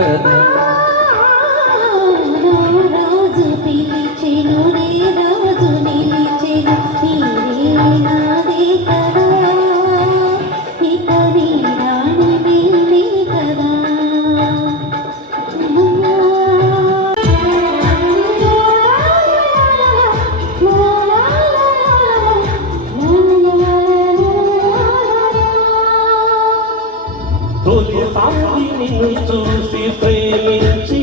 कर సాక్షి చూసి ప్రేమించి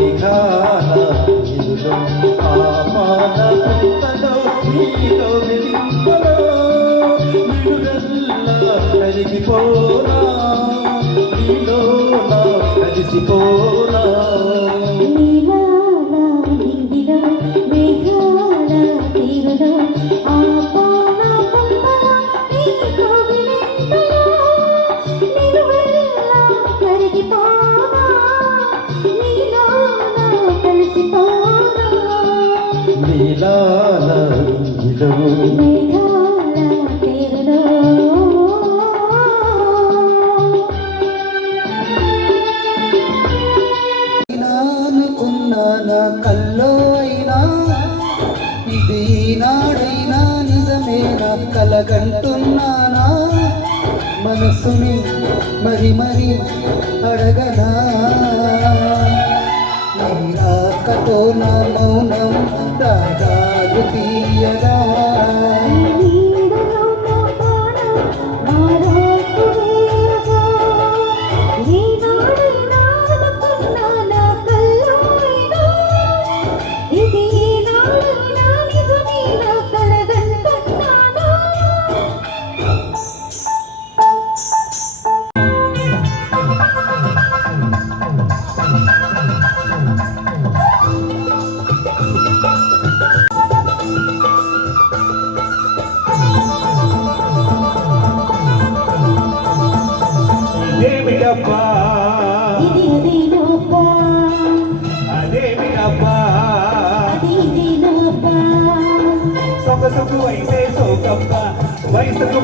మేఘాల ఇదిలో ఆపాద పుట్టలో నీలో వెలింపలో విడుగల్లా కలిగిపోనా నీలో కలిసిపో అయినా ఇది నాడైనా నిజమేనా? కలగంటున్నానా? మనసుని మరి మరి అడగనా? నీ రాకతో నా మౌ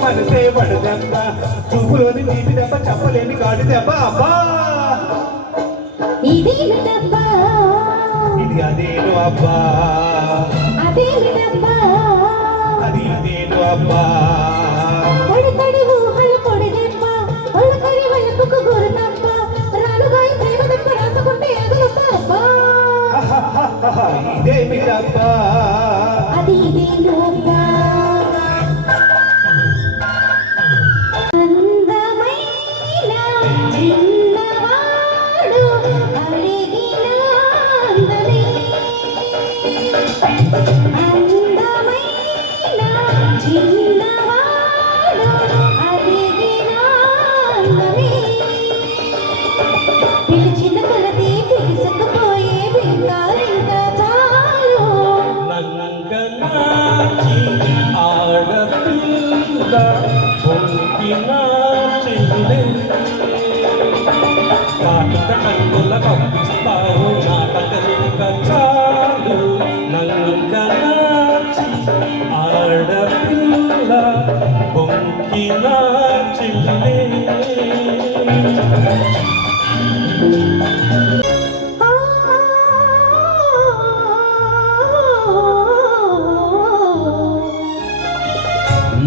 మనసే పడు దెబ్బ చూపులోని నీటి దెబ్బ చెప్పలేని గాడి దెబ్బ. అబ్బా! ఇది అదేను అబ్బా. అది అదేను అబ్బా.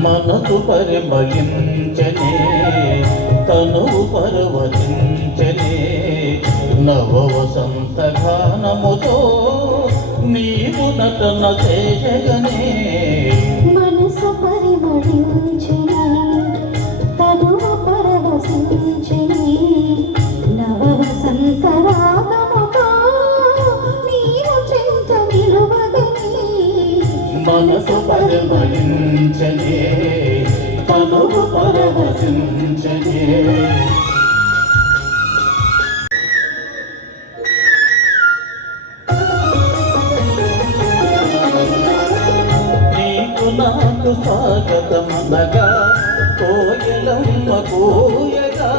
మనసు పరిమయించనే తను పరవచించనే నవ వసంత నీవు నటన చేయగనే మనసు పరిమళించనే మనసు పరిమళించనే తనువు పరవశించనే. నీకు నాకు స్వాగతమనగా కోయలమ్మ కోయగా.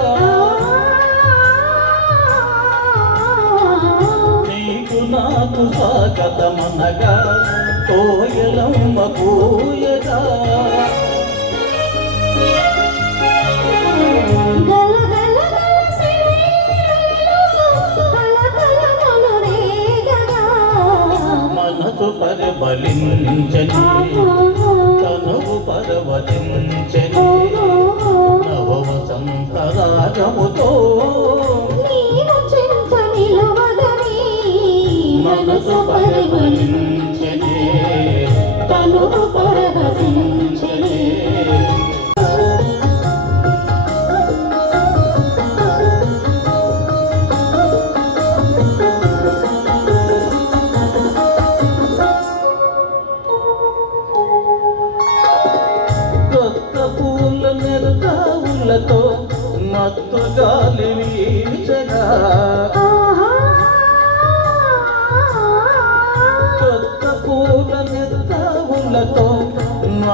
నీకు నాకు స్వాగతమనగా కోయలమ్మ కోయగా మనసు పరిబలించని తనువు పర్వతించని నవ వసంత రాగముతో నీవు చెంత నిలువగని మనసు కొత్త పూల మెరుగావులతో మత్తు గాలి వీచగా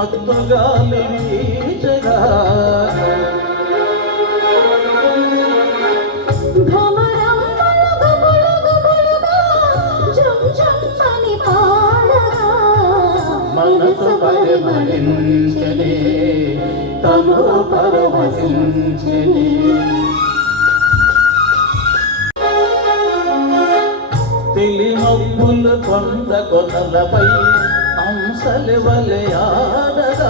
మత్తు గాలి వీచగా మనసు పరిమళించని తను పరవశించని. తెలి మబ్బులు కొండ కొనలపై అంశలి వలె ఆడగా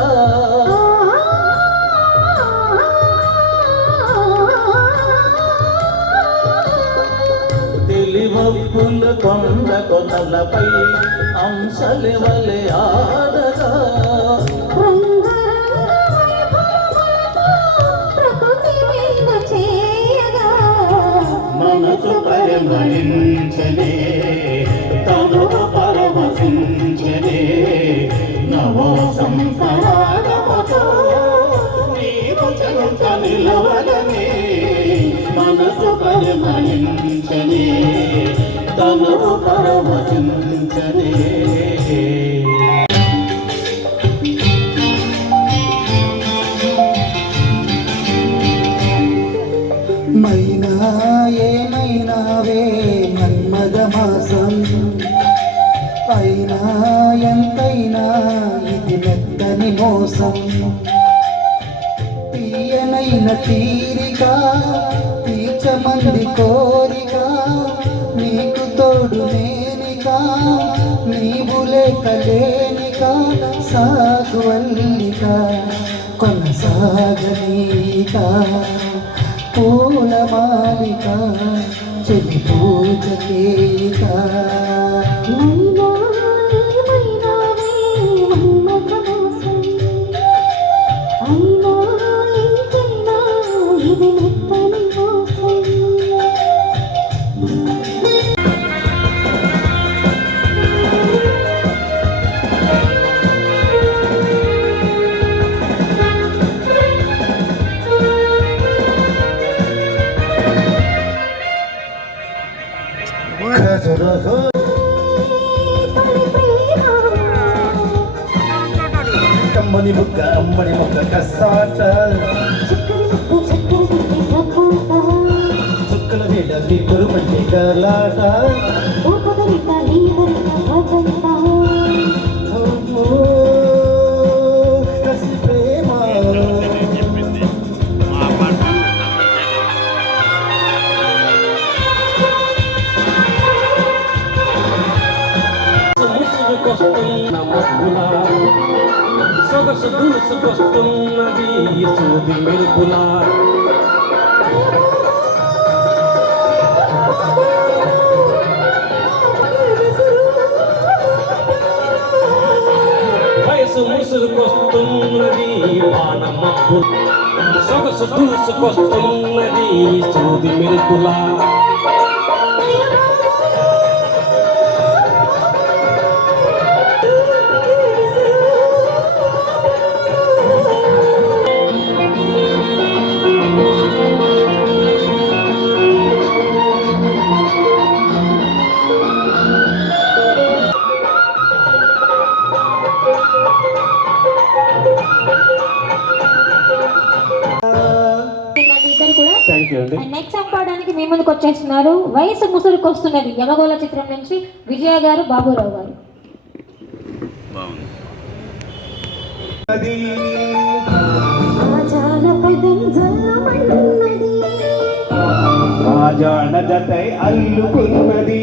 తెలి మబ్బులు కొండ కొనలపై అంశలి వలె ఆడగా మనసు పరిమళించనే మనసు తను పరవశించనే. మైనా ఏమైనావే మన్మద మాసం? అయినా ఎంతైనా ఇది మెత్తని మోసం. తీయనైన తీరిక మంది కోరిక నీకు తోడు నేనిక నీవు లేక లేనిక సాగు అల్లిక కొనసాగనీక పూల మాలిక చెలి పూజకేక కమ్మని ముక్క అమ్మని ముక్క కసాట. చుక్కల మీద నిప్పురు పట్టి గలాట అమ్మో, కసి సొగసు దూసుకొస్తున్నది సూది మెరుపులా వయసు ముసురుకొస్తున్నది పానమప్పు సొగసు దూసుకొస్తున్నది సూది మెరుపులా. ముందుకు వచ్చేస్తున్నారు వయసు ముసురుకొస్తున్నది యమగోళ చిత్రం నుంచి విజయ గారు బాబురావు గారు. అల్లుకున్నది.